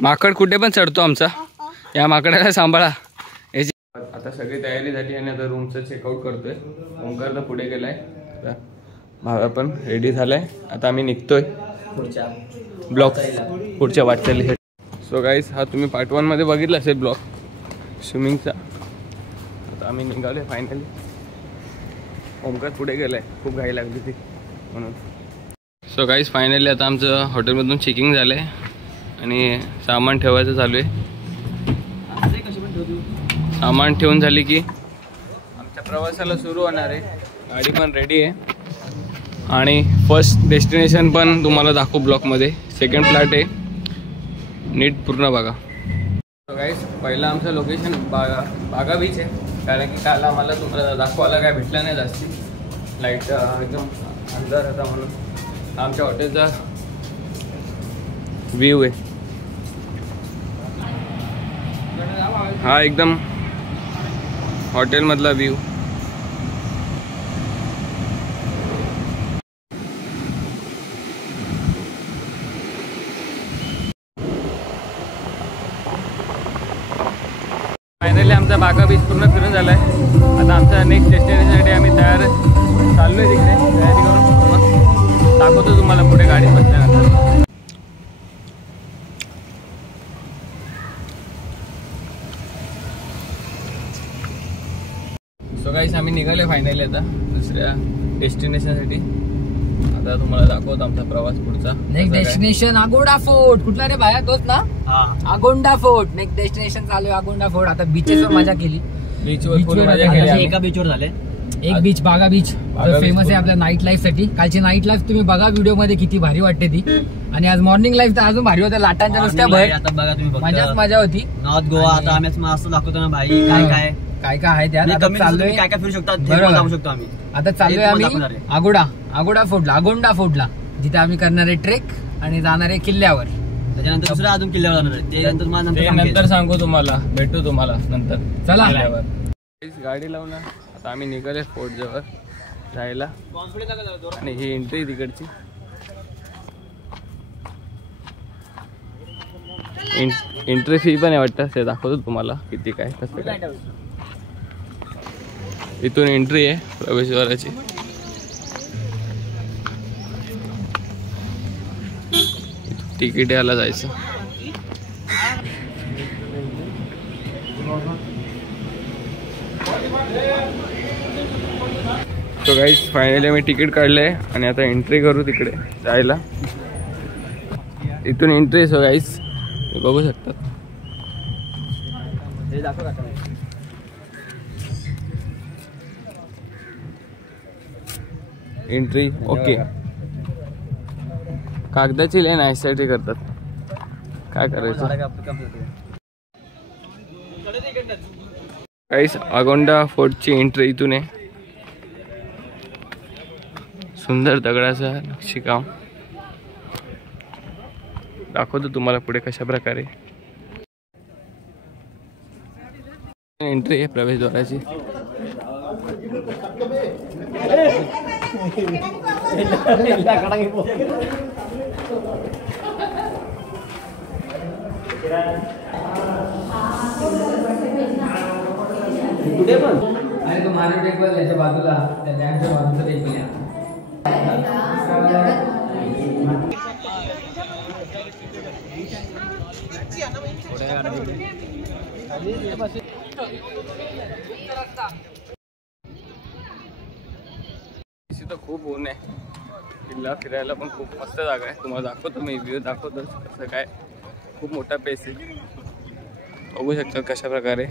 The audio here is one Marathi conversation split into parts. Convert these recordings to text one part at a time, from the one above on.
माकड कुठे पण चढतो आमचा, या माकडाला सांभाळा. आता सगळी तयारी झाली आणि आता रूमचं चेकआउट करतोय. ओंकार तर पुढे गेलाय, भावा पण रेडी झालाय. आता आम्ही निघतोय पुढच्या ब्लॉक, पुढच्या वाटचाली. सो गाईज, हा तुम्ही पार्ट 1 मध्ये बघितला असेल ब्लॉक स्विमिंगचा. आता आम्ही निघालोय फायनली. ओंकार पुढे गेलाय, खूप घाई लागली ती म्हणून. सो गाईज, फायनली आता आमचं हॉटेलमधून चेकिंग झालं आहे आणि सामान ठेवायचं चालू आहे. सामान ठेवून झाली की आमच्या प्रवासाला सुरू होणार आहे. गाडी पण रेडी आहे आणि फर्स्ट डेस्टिनेशन पण तुम्हाला दाखवू ब्लॉकमध्ये. सेकंड फ्लॅट आहे, नीट पूर्ण बघा. सो गाईज, पहिलं आमचं लोकेशन बागा बीच आहे, कारण की काल आम्हाला तुम्हाला दाखवायला काय भेटलं नाही जास्ती. लाईट एकदम अंधार होता म्हणून. आमच्या हॉटेलचा व्ह्यू आहे हा, एकदम हॉटेलमधला व्ह्यू. फायनली आमचा बागा बीच पूर्ण फिरून झाला आहे. आता आमच्या नेक्स्ट डेस्टिनेशनसाठी आम्ही तयार चाललो आहे. तिकडे तयारी करून मग दाखवतो तुम्हाला पुढे गाडीत बसल्यानंतर. सो गाईस, आम्ही निघाले फायनली आता दुसऱ्या डेस्टिनेशनसाठी. आता तुम्हाला दाखवतो आमचा प्रवास पुढचा. Next destination Agonda fort. कुठला रे बाया, तोच ना? अगोंडा फोर्ट नेक्स्ट डेस्टिनेशन चालू आहे. अगोंडा फोर्ट. आता बीचेसवर मजा केली, बीचवर मजा केली. एका बीचवर झाले. एक बीच बागा बीच फेमस आहे आपल्या नाईट लाईफ साठी. कालची नाईट लाईफ तुम्ही बघा व्हिडिओ मध्ये, किती भारी वाटते ती. आणि आज मॉर्निंग लाईफ तर अजून भारी होत्या, लाटांच्या नुसत्या बाहेर. आता बघा तुम्ही, मजाच मजा होती. नॉर्थ गोवा. आता आम्ही मस्त दाखवतो ना भाई, काय काय काय काय आहे त्यात. आता चाललोय, काय काय फिरू शकतो आम्ही. आता चाललोय आम्ही अगोंडा फोर्टला, जिथे आम्ही करणार आहे ट्रेक आणि जाणार आहे किल्ल्यावर. त्याच्यानंतर दुसऱ्या अजून किल्ल्यावर जाणार आहे. ते नंतर सांगू तुम्हाला, भेटू तुम्हाला नंतर. चला गाडी लावून आता आम्ही निघाले फोर्ट जवळ जायला. आणि ही एंट्री तिकडची. एंट्री फी पण आहे वाटतं, ते दाखवतो तुम्हाला किती काय कसं काय. इथून एंट्री आहे प्रवेशद्वाराची. तिकीट यायला जायचं. तो गाईस, फायनली मी तिकीट काढलंय आणि आता एंट्री करू तिकडे जायला. इथून एंट्री. सो गाईस, बघू शकतात. Entry okay. कागदाची लेन यासाठी करतात, काय करायचं. गाईस, अगोंडा फोर्टची एंट्री इथून आहे. सुंदर दगडाचं नक्षीकाम दाखवतो तुम्हाला पुढे कशा प्रकारे. एंट्री आहे प्रवेशद्वाराची. कुठे पण आणि तो माझ्या टेबल त्याच्या बाजूला, त्या डॅमच्या बाजूचा टेबल आहे. इथे खूप ऊन आहे. किल्ला फिरायला पण खूप मस्त जागा आहे. तुम्हाला दाखवतो मी, व्ह्यू दाखवतो कसं काय. खूप मोठा पेस आहे, बघू शकता कशा प्रकारे.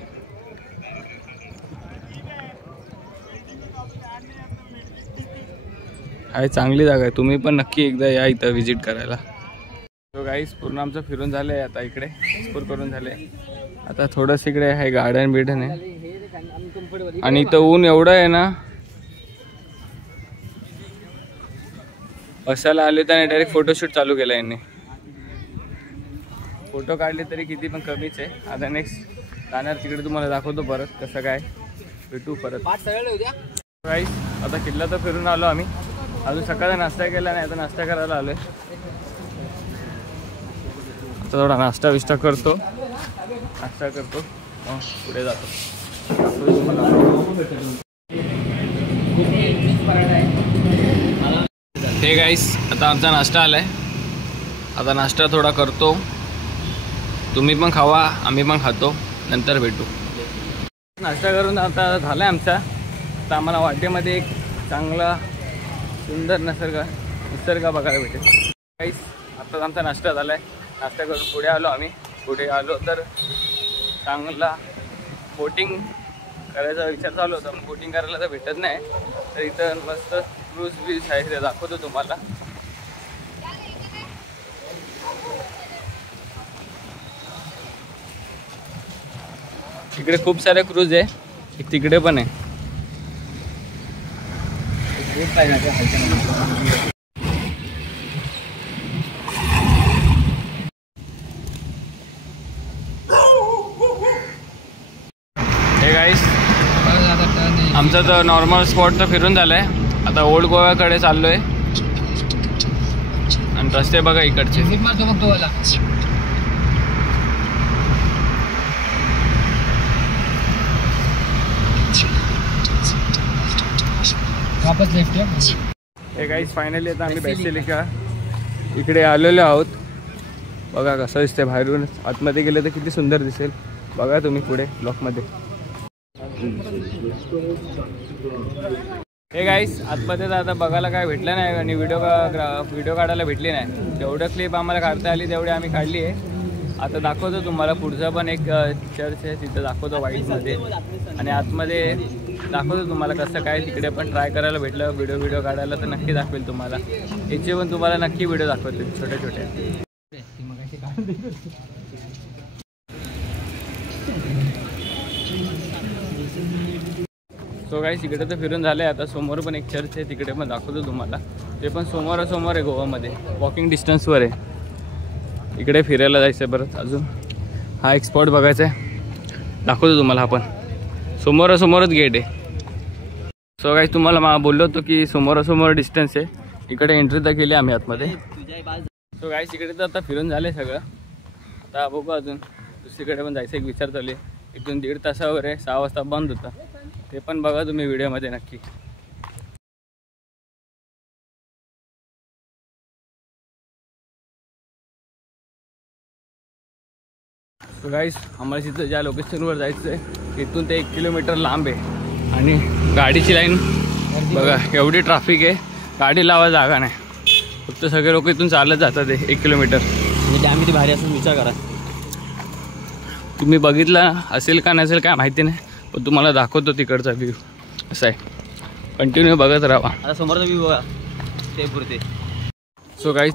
आहे चांगली जागा आहे, तुम्ही पण नक्की एकदा या इथं व्हिजिट करायला. सो गाईस, पूर्ण आमचं फिरून झालंय. आता इकडे एक्सप्लोर करून झालंय. आता थोडंसं इकडे आहे गार्डन बिर्डन आहे. आणि इथं ऊन एवढं आहे ना, बसायला आले तर डायरेक्ट फोटोशूट चालू केला यांनी. फोटो काढले तरी किती पण कमीच आहे. आता नेक्स्ट जाणार तिकडे, तुम्हाला दाखवतो परत कसं काय. भेटू परत. गाईस, आता किल्ला तर फिरून आलो आम्ही. अजून सकाळचा नाश्ता केला नाही, आता नाश्ता करायला आलोय. आता थोडा नाश्ता विष्टा करतो, नाश्ता करतो मग पुढे जातो. हे गाईस आता आमचा नाश्ता आलाय. आता नाश्ता थोडा करतो, तुम्ही पण खावा, आम्ही पण खातो, नंतर भेटू. नाश्ता करून आता झाला आहे आमचा. आता आम्हाला वाटेमध्ये एक चांगला सुंदर निसर्ग बघायला भेटेल. काहीच आत्ताच आमचा नाश्ता झाला आहे. नाश्ता करून पुढे आलो आम्ही. पुढे आलो तर चांगला बोटिंग करायचा विचार चालू होता. बोटिंग करायला तर भेटत नाही, तर इथं मस्त क्रूज बीच आहे, ते दाखवतो तुम्हाला. इकडे खूप सारे क्रूज आहे, एक तिकडे पण आहे. हे गाईस आमचा तर नॉर्मल स्पॉट तर फिरून झालाय. आता ओल्ड गोव्याकडे चाललोय आणि रस्ते बघा इकडचे. हे गाईस फायनली आता आम्ही बेसिलिका इकडे आलेलो आहोत. बघा कसं दिसते बाहेरून. आतमध्ये गेले तर किती सुंदर दिसेल, बघा तुम्ही पुढे ब्लॉकमध्ये. हे गाईस आतमध्ये तर आता बघायला काय भेटलं नाही आणि व्हिडिओ काढायला भेटली नाही. जेवढं क्लिप आम्हाला काढता आली तेवढी आम्ही काढली आहे. आता दाखवतो तुम्हाला पुढचा पण एक चर्च आहे, तिथं दाखवतो व्हाईटमध्ये. आणि आतमध्ये दाखवतो तुम्हाला कसं काय. तिकडे पण ट्राय करायला भेटलं व्हिडिओ काढायला तर नक्की दाखवेल तुम्हाला. याचे पण तुम्हाला नक्की व्हिडिओ दाखवतील छोटे छोटे. सो गाईस इकडे तर फिरून झालं आहे. आता समोर पण एक चर्च आहे, तिकडे पण दाखवतो तुम्हाला. ते पण समोर आहे गोवामध्ये, वॉकिंग डिस्टन्सवर आहे. इकडे फिरायला जायचं आहे परत अजून. हा एक स्पॉट बघायचा आहे, दाखवतो तुम्हाला. हा पण समोरच गेट आहे. सो गाईस तुम्हाला बोललो होतो की समोर डिस्टन्स आहे. इकडे एंट्री तर केली आम्ही आतमध्ये. सो गाईस इकडे तर आता फिरून झालं आहे सगळं. आता बघू अजून दुसरीकडे पण जायचं एक विचार चालू आहे. इथून 1.5 तासावर आहे, 6 वाजता बंद होतं. ते पण बघा तुम्ही व्हिडिओमध्ये नक्की. सो गाईस आम्हाला तिथं ज्या लोकेशनवर जायचं आहे तिथून ते 1 किलोमीटर लांब आहे. आणि गाडीची लाईन बघा, एवढी ट्रॅफिक आहे, गाडी लावा जागा नाही. फक्त सगळे लोक इथून चालत जातात 1 किलोमीटर. डॅम किती भारी असून विचार करा. तुम्ही बघितला असेल का नसेल काय माहिती नाही, पण तुम्हाला दाखवतो तिकडचा व्ह्यू असा आहे. कंटिन्यू बघत राहा. आता समोरचा व्ह्यू बघा ते पुरते. सो गाईस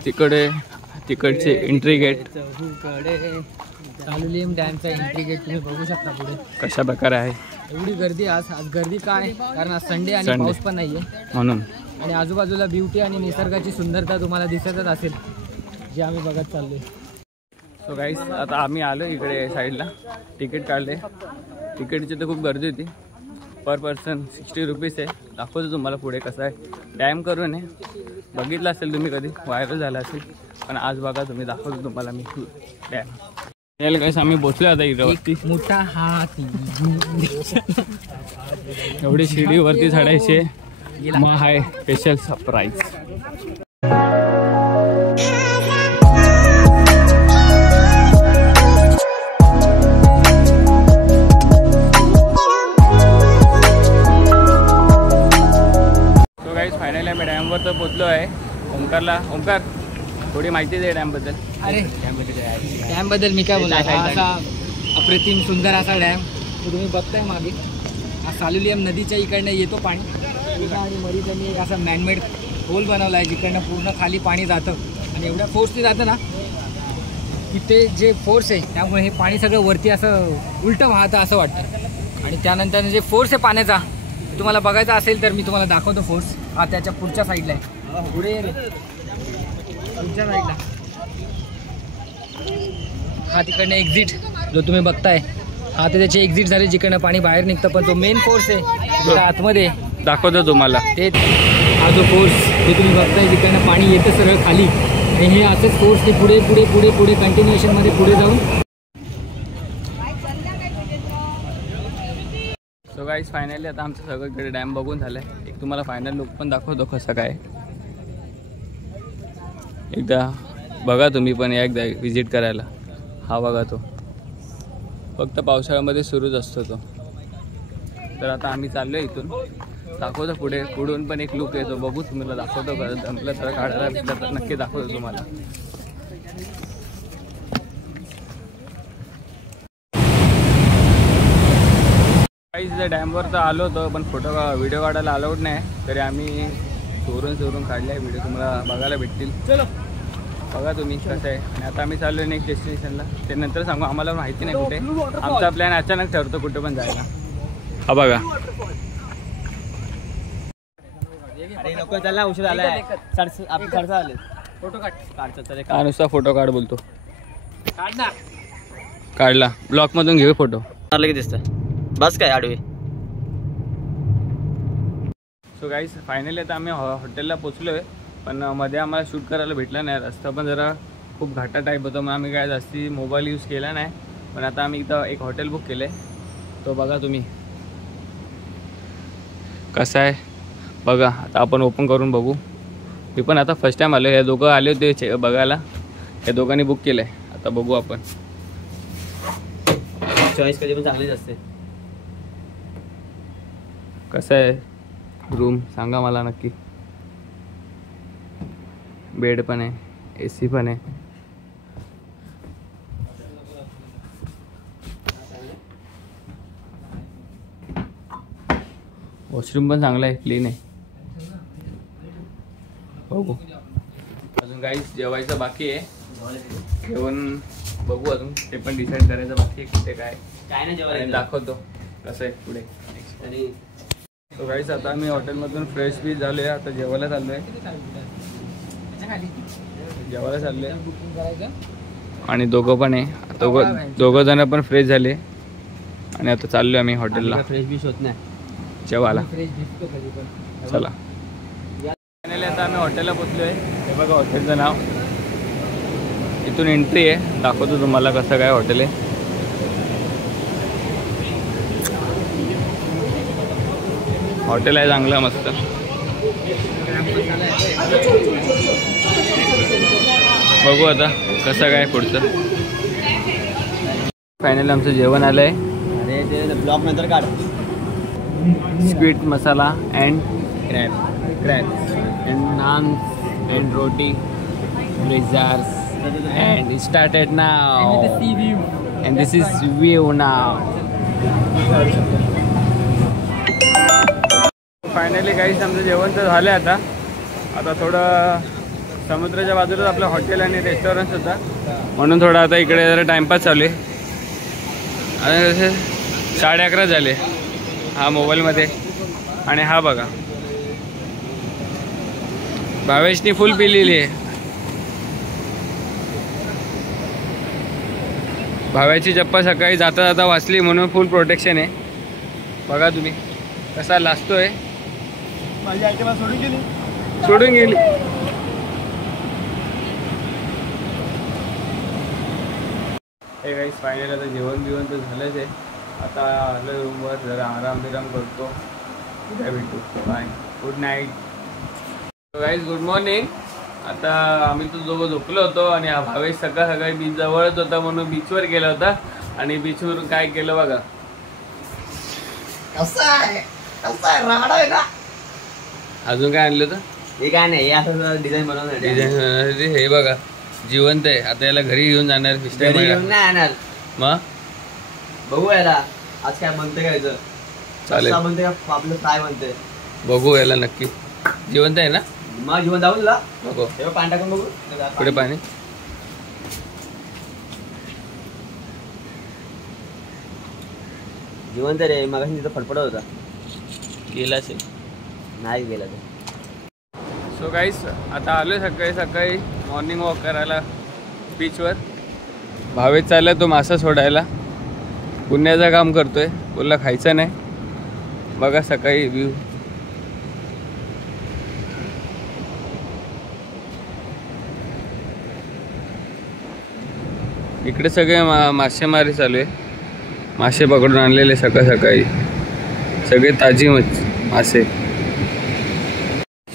तिकडचे एंट्री गेट, सालुलियम डॅमचा एंट्री गेट तुम्ही बघू शकता पुढे कशा प्रकारे आहे. एवढी गर्दी आज गर्दी काय, कारण आज संडे आणि Sunday. पाऊस पण नाहीये म्हणून. आणि आजूबाजूला ब्युटी आणि निसर्गाची सुंदरता तुम्हाला दिसतच असेल, जे आम्ही बघत चाललोय. सो गाईस आता आम्ही आलो इकडे साईडला, तिकीट काढले. तिकीटची तर खूप गर्दी होती. पर पर्सन 60 रुपीज आहे. दाखवतो तुम्हाला पुढे कसं आहे. डॅम करून आहे, बघितलं असेल तुम्ही कधी, व्हायरल झाला असेल. पण आज बघा तुम्ही, दाखवतो तुम्हाला मी डॅम. यायला काहीच आम्ही पोचलो आता इकडे. मोठा हाती एवढी शिडीवरती चढायचे, मग हाय special surprise. So guys finally आम्ही डॅमवर तर पोचलो आहे. ओंकार थोडी माहिती दे डॅमबद्दल. अरे डॅम बद्दल मी काय बोलतो, असा अप्रतिम सुंदर असा डॅम तो तुम्ही बघताय मागे. हा सालुलियम नदीच्या इकडनं येतो पाणी. आणि मध्ये त्यांनी एक असा मॅनमेड होल बनवला आहे, जिकडनं पूर्ण खाली पाणी जातं. आणि एवढ्या फोर्सने जातं ना, तिथे जे फोर्स आहे त्यामुळे हे पाणी सगळं वरती असं उलटं वाहतं असं वाटतं. आणि त्यानंतर जे फोर्स आहे पाण्याचा, तुम्हाला बघायचा असेल तर मी तुम्हाला दाखवतो फोर्स. हा त्याच्या पुढच्या साईडला आहे, पुढे पुढच्या साईडला. हा तिकडनं एक्झिट जो तुम्ही बघताय, हा ते त्याची एक्झिट झाली जिकडनं पाणी बाहेर निघतं. पण तो मेन फोर्स आहे जो आतमध्ये दाखवतो तुम्हाला. ते हा जो फोर्स जे तुम्ही बघताय, जिकडनं पाणी येतं सरळ खाली, आणि हे असंच कोर्स ते पुढे पुढे पुढे पुढे कंटिन्युएशनमध्ये पुढे जाऊन. सो गाईज फायनली आता आमचं सगळीकडे डॅम बघून झालं आहे. एक तुम्हाला फायनल लुक पण दाखवतो कसं काय. एकदा बघा तुम्ही पण या एकदा विजिट करायला. हा बघा तो फक्त पावसाळ्यामध्ये सुरूच असतो तो. तर आता आम्ही चाललो इथून, दाखवतो पुढे. पुढून पण एक लुक येतो, बघू तुम्हाला दाखवतो. जमलं तर काढायला भेटलं तर नक्की दाखवतो तुम्हाला. काही डॅमवर तर आलो होतो पण व्हिडिओ काढायला अलाउड नाही, तरी आम्ही चोरून काढले आहे व्हिडिओ. तुम्हाला बघायला भेटतील. चलो बघा तुम्ही कसं आहे. आणि आता आम्ही चाललो आहे नेक्स्ट डेस्टिनेशनला, ते नंतर सांगू. आम्हाला माहिती नाही कुठे. आमचा प्लॅन अचानक ठरतो कुठे पण जायला. हा बघा उशीर आलाय. फोटो काढ. हा नुसता फोटो काढ बोलतो. काढला ब्लॉकमधून घेऊ फोटो. की दिसतं बस काय आडवे. सो गाईज फायनली आता आम्ही हॉटेलला पोचलो आहे, पण मध्ये आम्हाला शूट करायला भेटला नाही. रस्ता पण जरा खूप घाटा टाईप होता, मग आम्ही काय जास्ती मोबाईल यूज केला नाही. पण आता आम्ही इथं एक हॉटेल बुक केलं आहे, तो बघा तुम्ही कसं आहे बघा. आता आपण ओपन करून बघू. मी पण आता फर्स्ट टाईम आलो. या दोघं आले होते बघायला, या दोघांनी बुक केलं आहे. आता बघू आपण. चॉईस कधी पण चांगलीच असते. कसं आहे रूम सांगा मला नक्की. बेड पण आहे, AC पण आहे. वॉशरूम पण चांगला आहे, क्लीन आहे. बघू अजून काही जेवायचं बाकी आहे. जेवण बघू अजून, ते पण डिसाईड करायचं बाकी आहे कुठे काय काय नाही आणि दाखवतो कसं आहे पुढे. आणि तो गाईस आता आम्ही हॉटेलमधून फ्रेश बी झालो आहे. आता जेवायला चाललो आहे. जेवायला चाललो आहे आणि दोघं पण आहे. दोघं जण पण फ्रेश झाले आणि आता चाललो आहे आम्ही हॉटेलला फ्रेश बीश होत नाही जेवायला. फ्रेश दिसतो कधी पण. चला फायनली आता आम्ही हॉटेलला पोचलो आहे. हे बघा हॉटेलचं नाव. इथून एंट्री आहे, दाखवतो तुम्हाला कसं काय हॉटेल आहे. हॉटेल आहे चांगलं मस्त. बघू आता कसं काय पुढचं. फायनली आमचं जेवण आलं आहे. अरे ते ब्लॉक नंतर काढ. Squid masala and crab and naan and roti breezers and it started now and this is view now. Finally काहीच आमचं जेवण तर झालं आहे. आता थोडं समुद्राच्या बाजूलाच आपलं हॉटेल आणि रेस्टॉरंट होता, म्हणून थोडं आता इकडे जरा टाईमपास चालू आहे. आणि जसे 11:30 झाले. हा मोबाईलमध्ये आणि हा बघा भावेशनी फुल पिलेली आहे. भाव्याची चप्पल सकाळी जाता जाता वाचली म्हणून फुल प्रोटेक्शन आहे. बघा तुम्ही कसा लाजतोय. माझी आयटम सोडून गेली. हे काही फायनल आता जेवण बिवण तर झालंच आहे. आता आलं रूमवर जरा आराम करतो. उद्या भेटू. Bye, good night. Guys good morning. आता आम्ही तो दोघं झोपलो होतो आणि हा भावेश सकाळी बीच जवळच होता म्हणून बीचवर गेला होता. आणि बीचवरून काय केलं बघा. अजून काय आणलं होतं. हे काय नाही, हे असं डिझाईन बनवणार. हे बघा जिवंत आहे. आता याला घरी घेऊन जाणार. नाही आणणार. मग बघू याला आज काय म्हणते काय चालेल. म्हणते का आपलं काय म्हणते बघू याला नक्की. जिवंत आहे ना. मग घेऊन जाऊ तुला. बघू तेव्हा पाणी टाकून बघू पुढे पाणी. जिवंत रे. मग तिथं फडफडत होता. गेला असेल. नाही गेला ते. सो गाईस आता आलो सकाळी मॉर्निंग वॉक करायला बीचवर. भावेश चालला तो मासा सोडायला. पुण्याचं काम करतोय. बोलला खायचं नाही. बघा सकाळी व्ह्यू. इकडे सगळे मासेमारी चालू आहे. मासे पकडून आणलेले सकाळी सगळे ताजी मासे.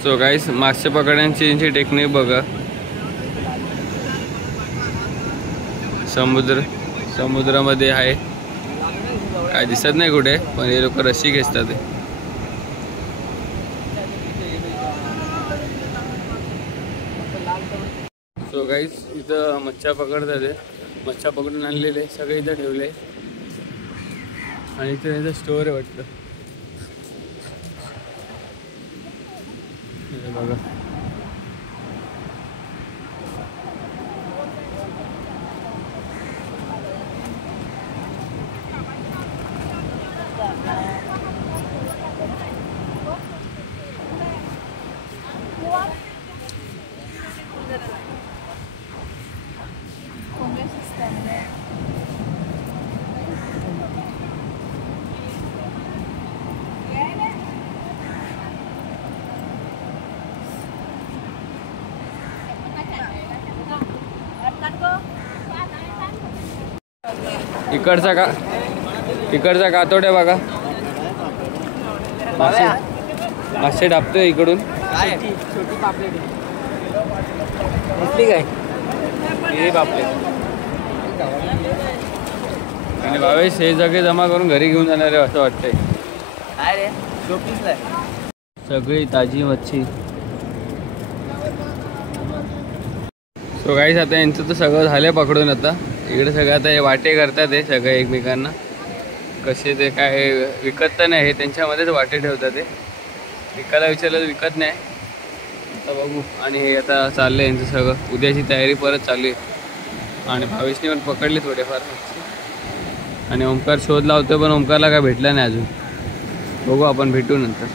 सो गाईस मासे पकडण्याची टेक्निक बघा. समुद्रामध्ये आहे, काय दिसत नाही कुठे, पण हे लोक रस्सी खेचतात. सो गाईस इथं मच्छ्या पकडतात. मच्छ्या पकडून आणलेले सगळे इथं ठेवले आणि इथं स्टोअर आहे वाटतं. बघा इकडचा कातोड आहे बघा. मासे डाबतोय इकडून. छोटी पापलेट काय हे पापलेट. आणि भावेश हे सगळे जमा करून घरी घेऊन जाणार आहे असं वाटतंय. काय रे शोपीसला सगळी ताजी मच्छी. सो गाईस आता यांचं तर सगळं झालं पकडून. आता इकडे सगळं आता हे वाटे करतात हे सगळे एकमेकांना. कसे ते काय विकत तर नाही, हे त्यांच्यामध्येच वाटे ठेवतात. ते विकायला विचारलं तर विकत नाही. आता बघू. आणि हे आता चाललं यांचं सगळं. उद्याची तयारी परत चालू आहे. आणि भावेशने पण पकडले थोडेफार. आणि ओंकार शोध लावतोय, पण ओंकारला काय भेटला नाही अजून. बघू आपण भेटू नंतर.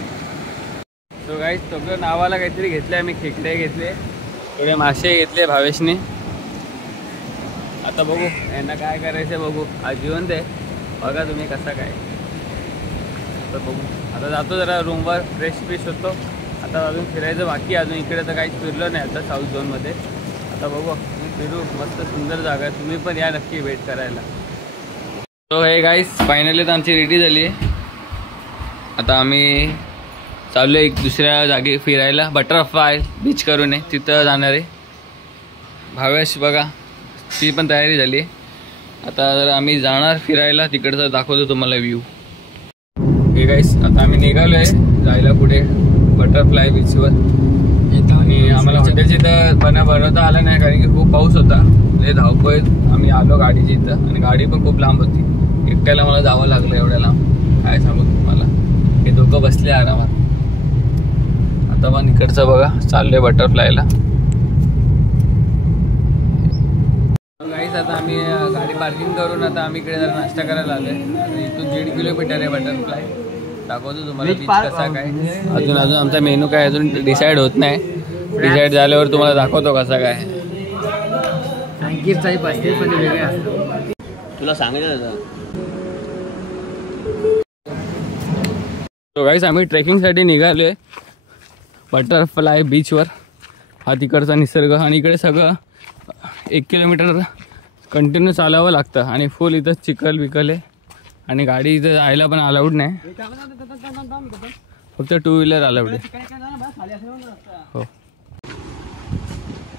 सो गाईस सगळं नावाला काहीतरी घेतलं आहे. मी खेकडे घेतले, थोडे मासे घेतले भावेशने. आता बघू यांना काय करायचं बघू. आज जिवंत आहे बघा तुम्ही कसा काय. तर बघू आता जातो जरा रूमवर, फ्रेश होतो. आता अजून फिरायचं बाकी. अजून इकडे तर काहीच फिरलं नाही आता साऊथ झोनमध्ये. आता बघू तुम्ही फिरू. मस्त सुंदर जागा आहे, तुम्ही पण या नक्की भेट करायला. सो हे गाईस फायनली तर आमची रेडी झाली आहे. आता आम्ही चाललो एक दुसऱ्या जागी फिरायला. बटरफ्लाय बीच करून आहे तिथं जाणार आहे. भावेश बघा ती पण तयारी झाली आहे. आता जर आम्ही जाणार फिरायला तिकडचं दाखवतो तुम्हाला व्ह्यू. हे गाईस आता आम्ही निघालो आहे जायला पुढे बटरफ्लाय बीचवर. आणि आम्हाला हॉटेलची इथं बनवता आलं नाही कारण की खूप पाऊस होता. म्हणजे धावपळ आम्ही आलो गाडीची इथं. आणि गाडी पण खूप लांब होती. एकट्याला मला जावं लागलं एवढ्या लांब. काय सांगू तुम्हाला. हे दोघं बसले आरामात. आता पण इकडचं बघा चाललोय बटरफ्लायला. गाईस आता आम्ही गाडी पार्किंग करून आता आम्ही इकडे जरा नाश्ता करायला आलोय. इथून 1.5 किलोमीटर आहे बटरफ्लाय. दाखवतो तुम्हाला बीच कसा काय. अजून आमचा मेनू काय अजून डिसाईड होत नाही. डिसाईड झाल्यावर तुम्हाला दाखवतो कसा काय. आणखीच असतील पण वेगळे असतात. तुला सांगितलं तो गाईस आम्ही ट्रेकिंगसाठी निघालोय बटरफ्लाय बीचवर. हा तिकडचा निसर्ग. आणि इकडे सगळं 1 किलोमीटर कंटिन्यू चालावं लागतं. आणि फुल इथं चिखल बिकल आहे. आणि गाडी इथं जायला पण अलाउड नाही, फक्त 2 व्हीलर अलाउड आहे. हो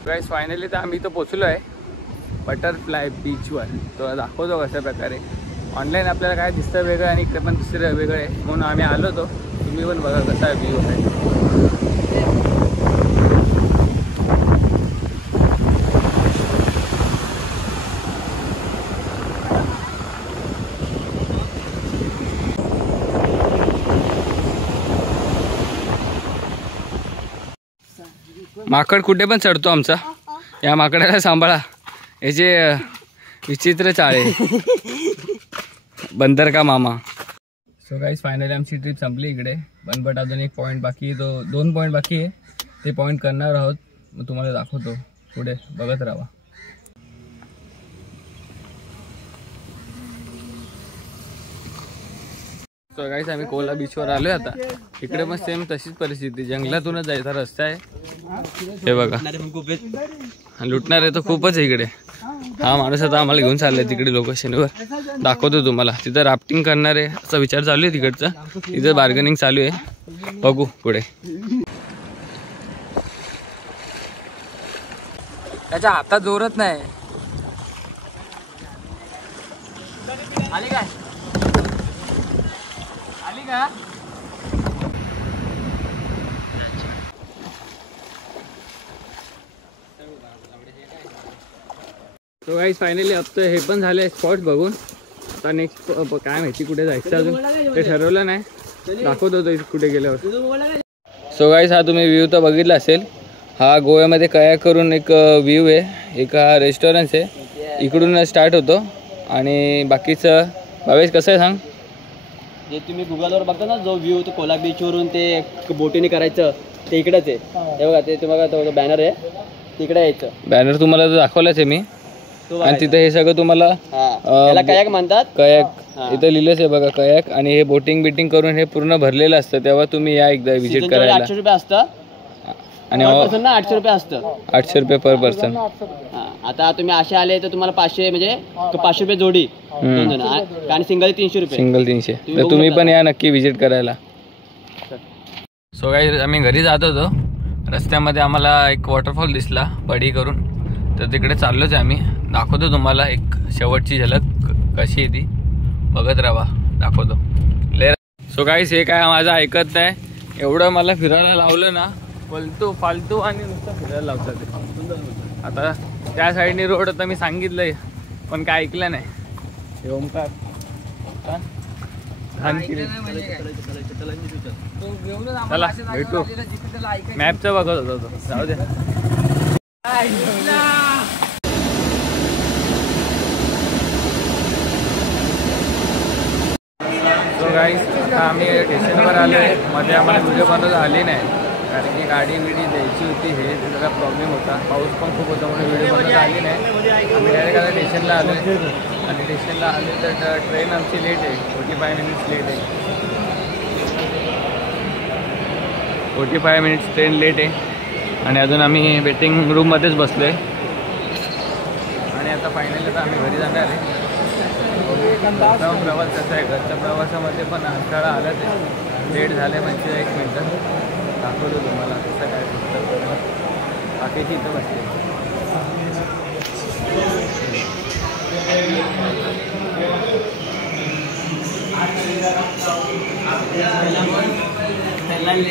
गाईस फायनली तर आम्ही इथं पोचलो आहे बटरफ्लाय बीचवर. तो दाखवतो कशा प्रकारे. ऑनलाईन आपल्याला काय दिसतं वेगळं आणि इकडे पण दुसरं वेगळं आहे. म्हणून आम्ही आलो होतो. तुम्ही पण बघा कसा व्ह्यू आहे. माकड कुठे पण चढतो आमचा. या माकडाला सांभाळा. याचे विचित्र चाळे. बंदर का मामा. सो गाईस फायनली आमची ट्रिप संपली इकडे. बट अजून एक पॉईंट बाकी आहे. तो 2 पॉईंट बाकी आहे. ते पॉईंट करणार आहोत. मग तुम्हाला दाखवतो पुढे. बघत राहा. सो गाईस आम्ही कोला बीचवर आलोय आता. इकडे पण सेम तशीच परिस्थिती. जंगलातूनच जायचा रस्ता आहे. हे बघा लुटणार आहे तर खूपच आहे इकडे. हा माणूस आता आम्हाला घेऊन चाललाय तिकडे लोकेशनवर, दाखवतो तुम्हाला. तिथं राफ्टिंग करणार आहे असा विचार चालू आहे तिकडचा. तिथं बार्गेनिंग चालू आहे, बघू पुढे. त्याच्या हातात जोरत नाही. आली काय? आली का? तो गाईज फायनली आता हे पण झाले स्पॉट बघून. आता नेक्स्ट काय माहिती कुठे जायचं अजून ते ठरवलं नाही, दाखवतो तो कुठे गेल्यावर. सो गाईज हा तुम्ही व्ह्यू तर बघितला असेल. हा गोव्यामध्ये कयाक करून एक व्ह्यू आहे, एक हा रेस्टॉरंट आहे, इकडून स्टार्ट होतो. आणि बाकीचं भावेश कसं आहे सांग. जे तुम्ही गुगलवर बघता ना जो व्ह्यू तो कोला बीचवरून ते बोटीने करायचं ते इकडेच आहे. हे बघा ते तुम्हाला तो बॅनर आहे तिकडे यायचं. बॅनर तुम्हाला तर दाखवलाच आहे मी. आणि तिथं हे सगळं तुम्हाला त्याला कयाक म्हणतात. कयाक इथं लिहिलंच आहे बघा कयाक. आणि हे बोटिंग बिटिंग करून हे पूर्ण भरलेलं असतं, तेव्हा तुम्ही या एकदा विजिट करायला. 800 रुपये असतं आणि 800 रुपये असतं. 800 रुपये पर पर्सन. आता तुम्ही असे आले तर तुम्हाला 500 म्हणजे 500 रुपये जोडी दोन जण. आणि सिंगल 300 रुपये. सिंगल 300. तर तुम्ही पण या नक्की विजिट करायला. सो गाईज आम्ही घरी जात होतो, रस्त्यामध्ये आम्हाला एक वॉटरफॉल दिसला बडी करून, तर तिकडे चाललोच आहे आम्ही. दाखवतो तुम्हाला एक शेवटची झलक कशी आहे ती, बघत राहा, दाखवतो. सो गाईज हे काय माझं ऐकत नाही, एवढं मला फिरायला लावलं ना फालतू आणि नुसतं फिरायला लावतात ते. आता त्या साईडने रोड आता मी सांगितलंय पण काय ऐकलं नाही. हे ओमकार चला भेटू. मॅपचं बघत होतो तो, जाऊ दे. सो गाईस आता आम्ही स्टेशनवर आलो आहे. मध्ये आम्हाला व्हिडिओ बनवता आली नाही, कारण की गाडी बिडी द्यायची होती, हे सगळा प्रॉब्लेम होता. पाऊस पण खूप होता म्हणून व्हिडिओ बनवता आली नाही. आम्ही डायरेक्ट आता स्टेशनला आलो आहे. आणि स्टेशनला आले तर ट्रेन आमची लेट आहे, 45 मिनिट्स लेट आहे. 45 मिनिट्स ट्रेन लेट आहे. आणि अजून आम्ही वेटिंग रूममध्येच बसलो आहे. आणि आता फायनली तर आम्ही घरी जाणार आहे. घरचा प्रवास कसा आहे, घरच्या प्रवासामध्ये पण अडथळा आलाच आहे. लेट झाले म्हणजे 1 मिनटं दाखवतो तुम्हाला कसं काय बाकीची इथं बसते.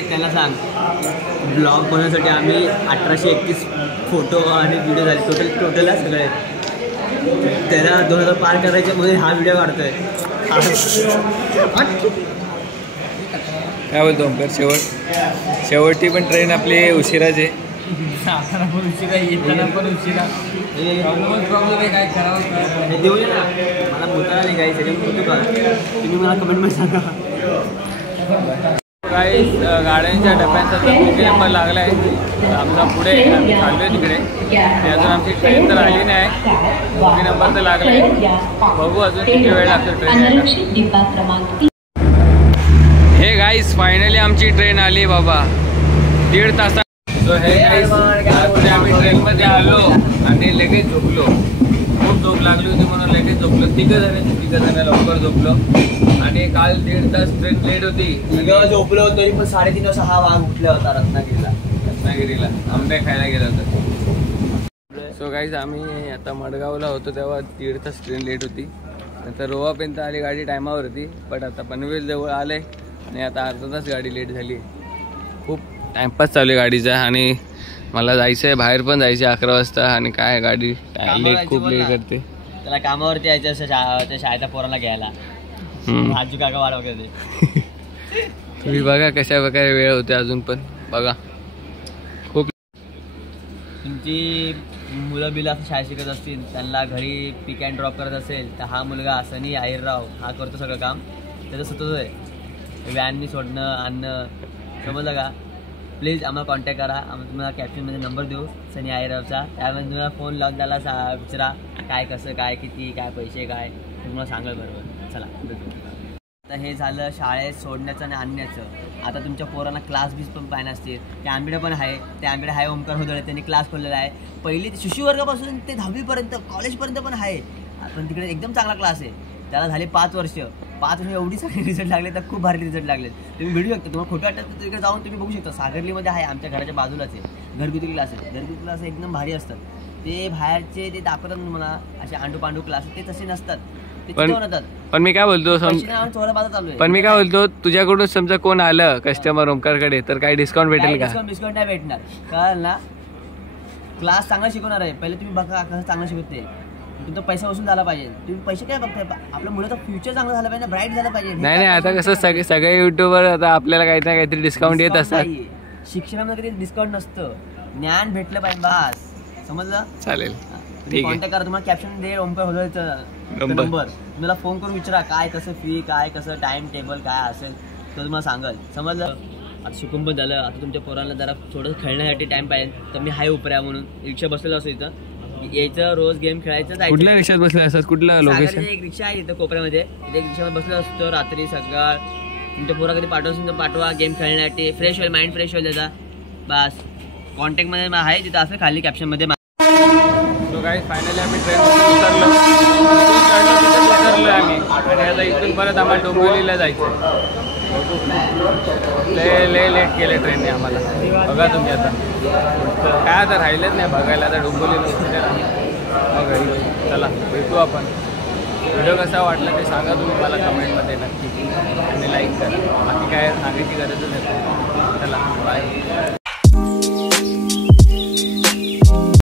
त्याला सांग ब्लॉग बनवण्यासाठी आम्ही 1831 फोटो आणि व्हिडिओ झाले टोटल सगळे. त्याला 2000 पार करायच्या मध्ये हा व्हिडिओ काढतोय. काय बोलतो ओमकार. शेवटची पण ट्रेन आपली उशिराच आहे. जाताना पण उशिरा, येताना पण उशिरा. प्रॉब्लेम आहे, काय करावं. हे देऊया ना, मला बोलता नाही काही त्याच्यामुळे का तुम्ही मला कमेंटमध्ये सांगा. काही गाड्यांच्या डब्यांचा तर बुकिंग नंबर लागला आहे आमचा पुढे. आम्ही चाललो आहे तिकडे. ते अजून आमची ट्रेन तर आली नाही, बुकिंग नंबर तर लागला आहे. बघू अजून किती वेळ लागतो ट्रेन यायला. हे गाईस फायनली आमची ट्रेन आली बाबा, 1.5 तासात. सो हे गाईस आम्ही ट्रेनमध्ये आलो आणि लगेच झोपलो. खूप झोप लागली होती म्हणून लगेच झोपलो. तिघं जण लवकर झोपलो. आणि काल 1.5 तास ट्रेन लेट होती. झोपलो तरी पण 3:30 वाजता हा वाघ उठला होता रत्नागिरीला आंबे खायला गेला होता. सो गाईज आम्ही आता मडगावला होतो तेव्हा 1.5 तास ट्रेन लेट होती. नंतर रोहापर्यंत आली गाडी टायमावर होती. बट आता पनवेल जवळ आले आणि आता अर्धा तास गाडी लेट झाली. खूप टाइमपास चालू आहे गाडीचा. आणि मला जायचं आहे, बाहेर पण जायचं आहे 11 वाजता. आणि काय गाडी खूप लेट करते. त्याला कामावरती यायचं असं त्या शाळेच्या पोरांना घ्यायला. आजी काका वाढ वगैरे. तुम्ही बघा कशा प्रकारे वेळ होते अजून पण बघा. खूप तुमची मुलं बिलं असं शाळेत शिकत असतील, त्यांना घरी पिक अँड ड्रॉप करत असेल तर हा मुलगा सनी आहिरराव हा करतो सगळं काम. त्याचं स्वतःच आहे, व्हॅननी सोडणं आणणं, समजलं का. प्लीज आम्हाला कॉन्टॅक्ट करा. आम्ही तुम्हाला कॅप्शनमध्ये नंबर देऊ सनी आहिररावचा. त्यामध्ये तुम्हाला फोन लावून त्याला विचारा काय कसं काय किती काय पैसे काय तुम्हाला सांगाल बरोबर. चला. तर हे झालं शाळेत सोडण्याचं आणि आणण्याचं. आता तुमच्या पोरांना क्लास बीस पण पाहिजे असतील, ते आंबेडे पण आहे, ते आंबेडे आहे ओमकार होदळे त्यांनी क्लास खोललेला आहे. पहिली शिशुवर्गापासून ते 10वीपर्यंत कॉलेजपर्यंत पण आहे. पण तिकडे एकदम चांगला क्लास आहे. त्याला झाले 5 वर्ष एवढी चांगले रिझल्ट लागले तर खूप भारी रिझल्ट लागले. तुम्ही भेटू शकता, तुम्हाला खोटं वाटतं तर तिकडे जाऊन तुम्ही बघू शकता. सागरलीमध्ये आहे, आमच्या घराच्या बाजूलाच आहे. घरगुती क्लास आहे. घरगुती क्लास एकदम भारी असतात. ते बाहेरचे ते दाखवतात मला असे आंडू पांडू क्लास, ते तसे नसतात. ते चिकटवून येतात. पण मी काय बोलतो चोराबाजा चालू आहे. पण मी काय बोलतो, तुझ्याकडून समजा कोण आलं कस्टमर ओमकारकडे तर काही डिस्काउंट भेटेल का? डिस्काउंट नाही भेटणार. कळलं ना? क्लास चांगला शिकवणार आहे. पहिले तुम्ही बघा कसं चांगलं शिकवते. तुमचा पैसा वसूल झाला पाहिजे. तुम्ही पैसे काय बघताय? आपल्या मुलाचं फ्युचर चांगलं झालं पाहिजे, ब्राईट झालं पाहिजे. नाही आता कसं सगळे युट्यूबवर आता आपल्याला काही ना काहीतरी डिस्काउंट येत असतात. शिक्षणामध्ये कधी डिस्काउंट नसतं. ज्ञान भेटलं पाहिजे बस. समजलं? चालेल, ठीक आहे. कॉन्टॅक्ट करा. तुम्हाला कॅप्शन दे ओमकार होदळेचा नंबर. तुम्हाला फोन करून विचारा काय कसं फी, काय कसं टाइम टेबल काय असेल तो तुम्हाला सांगाल. समजलं? आता शिकून पण झालं. आता तुमच्या पोरांना जरा थोडं खेळण्यासाठी टाइम पाहिजे तर मी हाय उपऱ्या म्हणून रिक्षा बसलेला असतो इथं. यायचं रोज गेम खेळायचं, जायचं. कुठल्या रिक्षात बसले असतात? कुठलं लोकेशन? एक रिक्षा आहे इथं कोपऱ्यामध्ये. एक रिक्षामध्ये बसलो असतो रात्री सकाळ. तुमच्या पोरा कधी पाठवा असेल तर पाठवा गेम खेळण्यासाठी. फ्रेश होईल, माइंड फ्रेश होईल त्याचा. बस कॉन्टॅक्टमध्ये आहे तिथं असं खाली कॅप्शनमध्ये. तो काही फायनली आम्ही ट्रेनमध्ये उतरलो आम्ही. आणि आता इथून परत आम्हाला डोंबिवलीला जायचं. लय लेट केले ट्रेनने आम्हाला. बघा तुम्ही आता काय आता राहिलेच नाही बघायला. आता डोंबिवलीला उतरलेला मग चला भेटू आपण. व्हिडिओ कसा वाटला ते सांगा तुम्ही मला कमेंटमध्ये नक्की. आणि लाईक करा. बाकी काय सांगायची गरजच नाही. चला बाय.